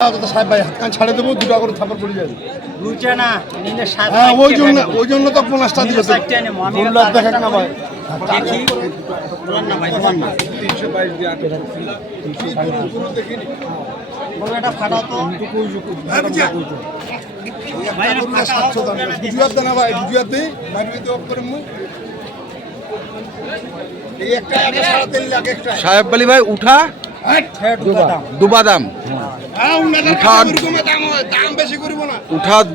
সাহেব ভাই হাত কান ছাড়ে দেবো দুটা করে থাপড় পড়ে যাবে। দুইটা না হ্যাঁ ওই জন্য ওই জন্য তো পঞ্চাশটা দেখেন না ভাই। না বলো তো। ভাই দেনা সাহেব উঠা। দুবা দাম।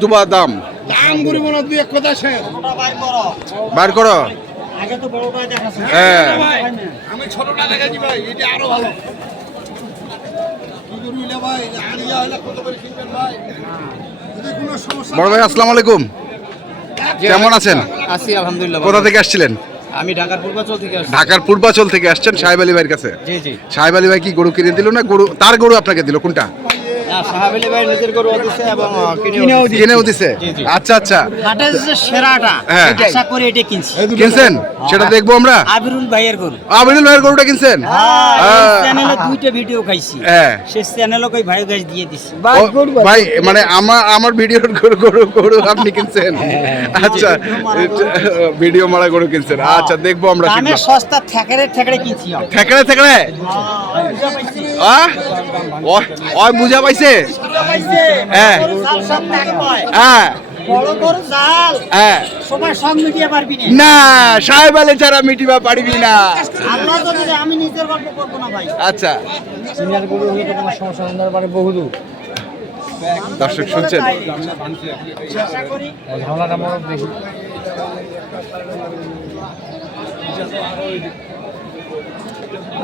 দুবা দাম। বার করো। হ্যাঁ। আমি ছোটটা দেখাচ্ছি ভাই এটা আরও ভালো। কি করবি লে ভাই আড়িয়া হলে কত করে কিনবেন ভাই? যদি কোনো সমস্যা বড় ভাই আসসালামু আলাইকুম। কেমন আছেন? আছি আলহামদুলিল্লাহ কোথা থেকে আসছিলেন? আমি ঢাকার পূর্বাচল থেকে আসছি। ঢাকার পূর্বাচল থেকে আসছেন সাহেব আলী ভাইয়ের কাছে? জি জি। সাহেব আলী ভাই কি গরু কিনে দিল না গরু তার গরু আপনাকে দিল কোনটা? সাহাবেলি ভাই নিজের গরু দিছে এবং কিনেও কিনেও দিছে। জি, জি। আচ্ছা আচ্ছা। হাটের যে সেরাটা হ্যাঁ। আশা করি এটা কিনছি। কিনছেন? সেটা দেখব আমরা। আবিরুল ভাইয়ের গরু। আবিনুল ভাইয়ের গরুটা কিনছেন? হ্যাঁ। চ্যানেলে দুইটা ভিডিও খাইছি। হ্যাঁ। সে চ্যানেলও কই ভাই গাছ দিয়ে দিছি। ভাই মানে আমার আমার ভিডিওর গরু গরু গরু আপনি কিনছেন? আচ্ছা ভিডিও মারা গরু কিনছেন। আচ্ছা দেখব আমরা। সস্তা কিনছি ওই বুঝা পাইছে হ্যাঁ। পায়। হ্যাঁ। হ্যাঁ। পারবি না, সাহেব আলী ছাড়া মিটিবা পারবি না। আচ্ছা। দর্শক শুনছেন?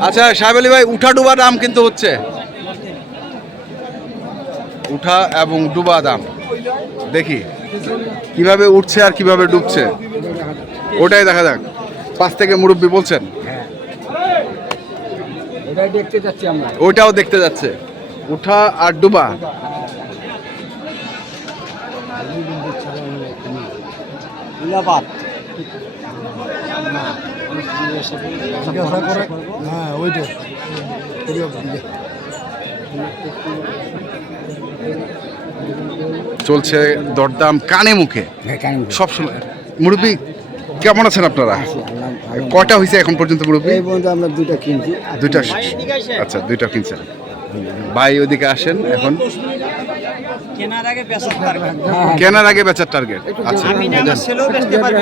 আচ্ছা সাহেব আলী ভাই, উঠা ডুবা দাম কিন্তু হচ্ছে। উঠা এবং ডুবা দাম। দেখি কীভাবে উঠছে আর কীভাবে ডুবছে। ওটাই দেখা যাক। পাশ থেকে মুরব্বী বলছেন। ওইটাও দেখতে যাচ্ছে। উঠা আর ডুবা। হ্যাঁ ওইটা। চলছে দরদাম কানে মুখে সব সময় মুরব্বী কেমন আছেন আপনারা কয়টা হয়েছে এখন পর্যন্ত মুরব্বী এই পর্যন্ত আমরা দুইটা কিনছি দুইটা। আচ্ছা দুইটা কিনছেন ভাই ওদিকে আসেন এখন কেনার আগে বেচার পারবেন কেনার আগে বেচার টার্গেট আচ্ছা আমি না আমার বেচতে পারবে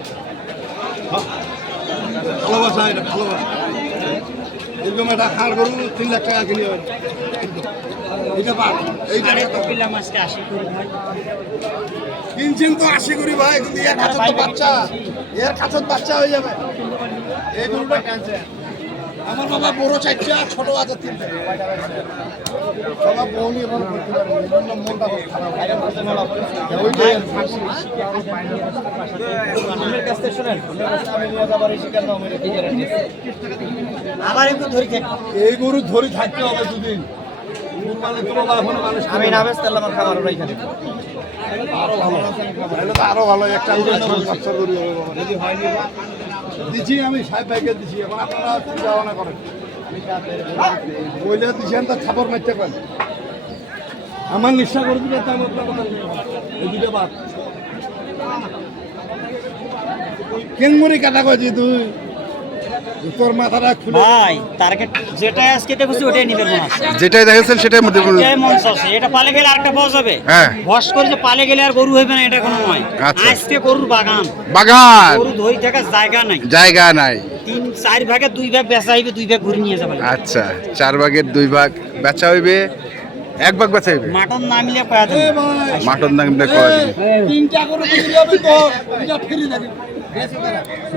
ভালোবাসা এটা ভালোবাসা। এরকম একটা খার গরু তিন লাখ টাকা কিনে এটা পার এইটা ভাই। কিনছেন তো আশি করি ভাই কিন্তু এর কাছে তো বাচ্চা এর কাছে বাচ্চা হয়ে যাবে। এই গরুটা আমার বাবা বড় চারটা ছোট আছে তিনটা। বাবা বউ নিয়ে ভালো করতে পারে মনটা খারাপ ওইটাই আর আবার একটু ধরে এই গরু ধরে থাকতে হবে দুদিন। আমি না তাহলে আমার খাবার ওরাই খাবে আরও ভালো। আরও ভালো। একটা দিচ্ছি আমি সাহেব ভাইকে দিছি। এখন আপনারা চিন্তা করেন। বইলে দিচ্ছেন তার খাবার মারতে পারেন আমার নিঃশ্বাস করে দিলে তার মধ্যে এই দুটো বাদ। কেঙ্গুরি কাটা কয়েছি তুই? তোর মাথাটা খুলে ভাই টার্গেট যেটা আজকে দেখছি ওটাই নিবে মনে আছে যেটাই দেখেছেন সেটাই মধ্যে এটাই মন চাচ্ছে এটা পালে গেলে আরেকটা পাওয়া যাবে। হ্যাঁ। ভস করে যে পালে গেলে আর গরু হইবে না এটা কোনো নয়। আচ্ছা। আজকে গরুর বাগান। বাগান। গরু ধরে থাকার জায়গা নাই। জায়গা নাই। তিন চার ভাগে দুই ভাগ বেচা হইবে দুই ভাগ ঘুরে নিয়ে যাবে। আচ্ছা চার ভাগের দুই ভাগ বেচা হইবে এক ভাগ বেচা মাটন না মিলে কয়া এ দেবে ভাই মাটন দাম করা তিনটা করে বিক্রি হবে তো এটা ফ্রি দেবে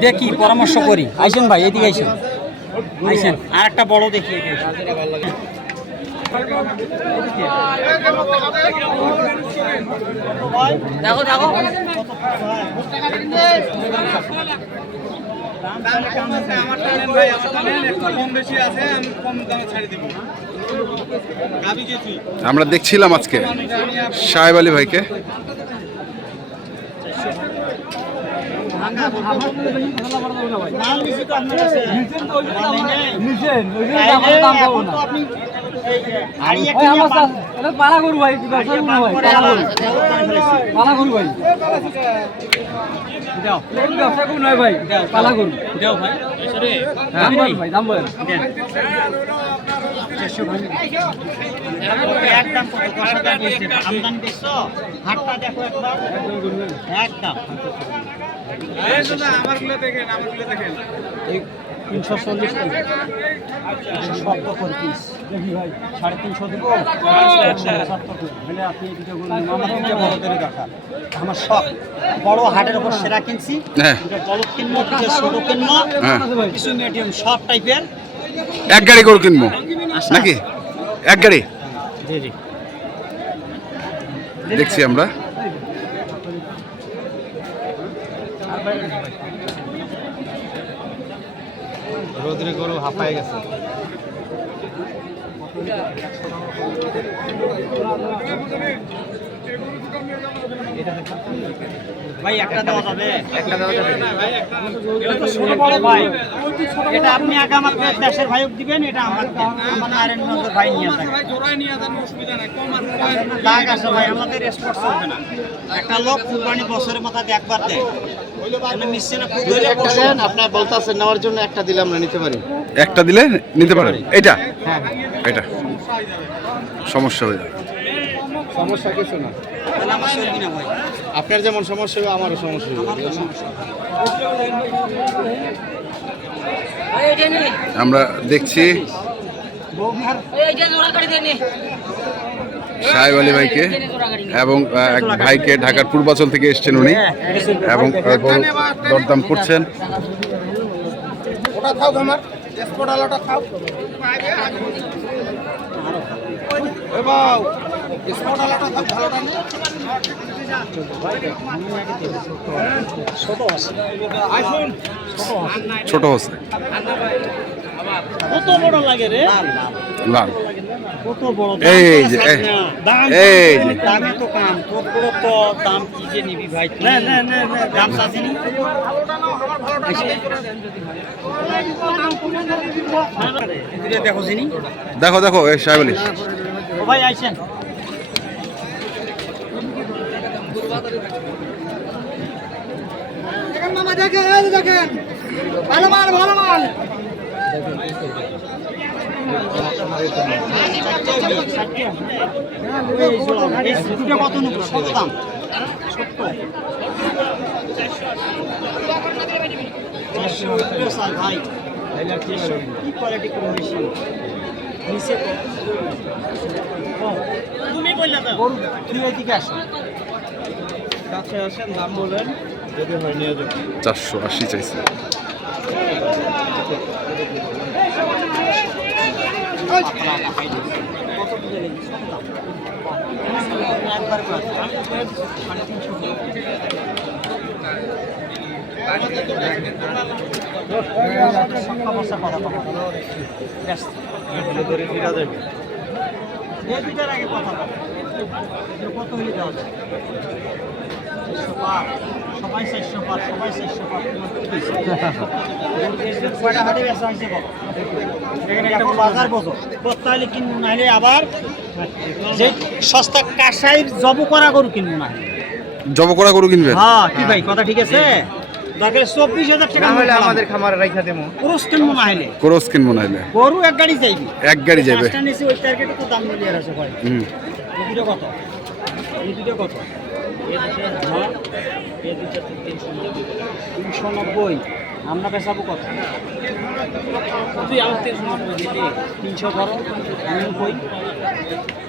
দেখি, পরামর্শ করি। আইসেন ভাই, এদিকে আইসেন। আইছেন আর একটা বড় দেখো। আমরা দেখছিলাম আজকে, সাহেব আলী ভাইকে। পালা করু ভাই পালা করু ভাই ব্যবসা করু ভাই পালা করু দাম বলেন ভাই দাম বলেন একদম তিনশো চল্লিশ টাকা। পিস। দেখি ভাই, সাড়ে তিনশো দিব? পঁচাত্তর আপনি এই দুটো গরু নিন। আমার বড় করে। আমার শখ বড় হাটের উপর সেরা কিনছি। হ্যাঁ। দুটো বলদ কিনবো দুটো ছোট কিনবো। হ্যাঁ। কিছু মিডিয়াম সব টাইপের এক গাড়ি গরু কিনবো? নাকি? এক গাড়ি? জি জি। দেখছি আমরা। রোদ্রে গরু হাঁপায় গেছে। ভাই একটা দেওয়া যাবে। একটা দেওয়া যাবে। এটা তো ছোট বড় ভাই। এটা আপনি আগে আমার দেশের ভাইক দিবেন এটা আমার আমার নারায়ণগঞ্জের ভাই নিয়ে যাবে দাগ আছে ভাই আমাদের স্পট চলবে না। একটা লোক কুরবানি বছরের মাথায় একবার দেয়। আপনার বলতাছেন নেওয়ার জন্য একটা দিলে আমরা নিতে পারি। একটা দিলে নিতে পারেন? এটা এটা সমস্যা হয়ে সমস্যা কিছু না। আপনার যেমন সমস্যা হবে আমারও সমস্যা হবে। সমস্যা আমরা দেখছি। সাহেব আলী ভাইকে এবং এক ভাইকে ঢাকার পূর্বাচল থেকে এসছেন উনি এবং দরদাম করছেন। ছোট হচ্ছে কত বড় লাগে রে? লাল কত বড় এই যে, দাম এই যে। দামে তো কাম। তোর বড় তো দাম কি যে নিবি ভাই না না না দাম চাচ্ছিনি দেখো দেখো দেখো এই সাহেব ও ভাই আইছেন। মামা দেখেন এই দেখেন। ভালো মাল ভালো মাল। দুটো কত কত দাম ভাই কি কোয়ালিটি কম বেশি নিচে তুমি বললে গরু তুমি ওইদিকে আসো। কাছে আসেন দাম বলেন। চারশো আশি চাইছে। বর্ষা কথা কত হলে দেওয়া যায়? সবাই চারশো পাঁচ, সবাই চারশো পাঁচ। তোমার কি হয়েছে? কয়টা হাটে বেচা হয়েছে বাজার বোঝো। করতে হলে কিনবো না আবার যে সস্তা কাঁসাই জব করা গরু কিনবো না জব করা গরু কিনবে? হ্যাঁ কি ভাই কথা ঠিক আছে? দরকার চব্বিশ হাজার টাকা হলে আমাদের খামারে রাখা দেবো। পুরুষ কিনবো না হলে। ক্রস কিনবো না হলে। গরু এক গাড়ি যাইবি। এক গাড়ি যাবে ওই টার্গেটে তো দাম মিলিয়ে আছে ভাই। হুম। এই দুটো কত? এই দুটো কত তিনশো নব্বই। আমরা পেশাবো কত? তুই আমার তিনশো নব্বই দিলি তিনশো ধরো আমি কই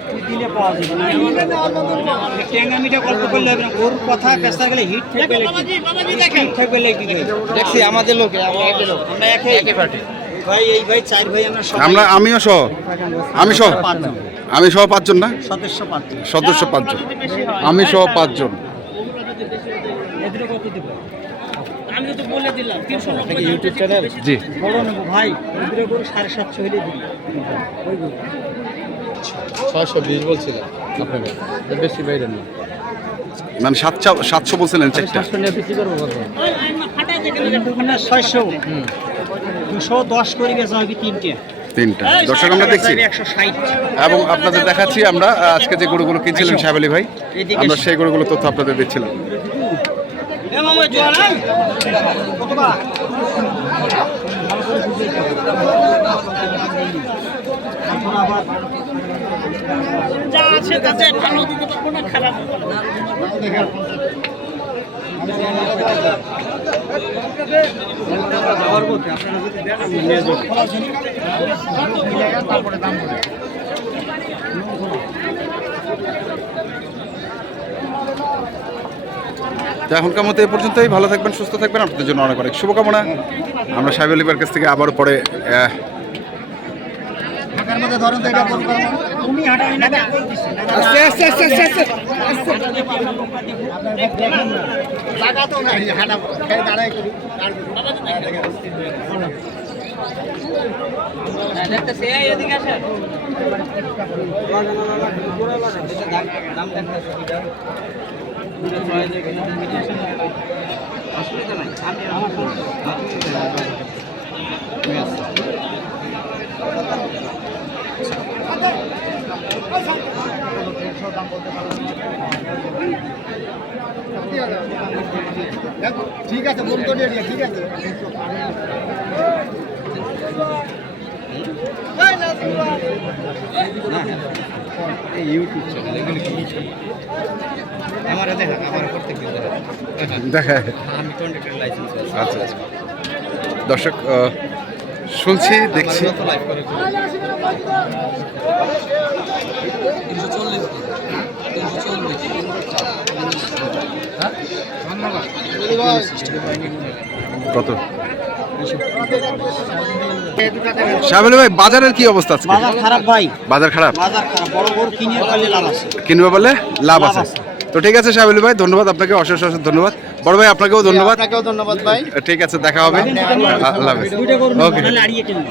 তুই দিলে পাওয়া যাবে না ট্যাঙ্গা মিঠা গল্প করলে হবে না গরুর কথা পেশা গেলে হিট থাকবে হিট থাকবে লেগে দেখছি আমাদের লোকে আমাদের লোক আমরা একে একই পার্টি ভাই এই ভাই চার ভাই আমরা আমরা আমিও সহ। আমি সহ। পাঁচজন। আমি সহ পাঁচজন না? সদস্য পাঁচজন। সদস্য পাঁচজন। আমি সহ পাঁচজন। এদের কত দেবো আমি তো বলে দিলাম তিনশো ইউটিউব চ্যানেল জি। বড় নেব ভাই সাড়ে সাতশো হলে ছয়শো বিশ বলছিলেন আপনাকে। বেশি বাইরে না। মানে সাতশো সাতশো বলছিলেন দুগুণে ছয়শো। দুশো দশ করে গেছে হবে তিনটে। তিনটা। দর্শক আমরা দেখছি। এবং আপনাদের দেখাচ্ছি আমরা আজকে যে গরুগুলো কিনছিলেন সাহেব ভাই আমরা সেই গরুগুলো তথ্য আপনাদের দিচ্ছিলাম। আবার যা আছে তাতে ভালো দিতে পারব না খারাপ এখনকার মতো এই পর্যন্তই। ভালো থাকবেন, সুস্থ থাকবেন। আপনাদের জন্য অনেক অনেক শুভকামনা। আমরা সাহেব আলী ভাইয়ের কাছ থেকে আবারও পরে মধ্যে ধরেন তো এটা বলব তুমি হাঁটাই না আস্তে আস্তে আস্তে আস্তে আস্তে লাগাতো না হাঁটা খেয়ে দাঁড়াই। করি ঠিক আছে বলতো ঠিক আছে। এই ইউটিউব চ্যানেল এগুলো কি আমার দেখা আমার প্রত্যেক দেখা। দেখা। আমি কন্ট্রাক্টর লাইসেন্স আচ্ছা আচ্ছা। দর্শক শুনছি দেখছি। কত? সাহেব ভাই বাজারের কি অবস্থা আজকে? বাজার খারাপ ভাই। বাজার খারাপ? বাজার খারাপ। বড় বড় কিনে পারলে লাভ আছে। কিনবে বলে লাভ আছে। আছে। তো ঠিক আছে সাহেব ভাই ধন্যবাদ আপনাকে অশেষ অশেষ ধন্যবাদ। বড় ভাই আপনাকেও ধন্যবাদ। আপনাকেও ধন্যবাদ ভাই। ঠিক আছে দেখা হবে। আল্লাহ ওকে।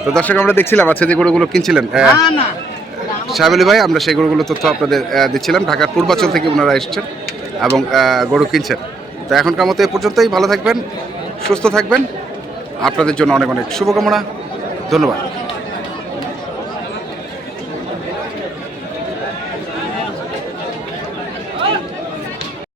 তো দর্শক আমরা দেখছিলাম আজকে যে গরুগুলো কিনছিলেন আলী ভাই আমরা সেই গরুগুলো তথ্য আপনাদের দিচ্ছিলাম। ঢাকার পূর্বাচল থেকে ওনারা এসেছেন এবং গরু কিনছেন। তো এখনকার মতো এ পর্যন্তই ভালো থাকবেন সুস্থ থাকবেন। আপনাদের জন্য অনেক অনেক শুভকামনা। ধন্যবাদ।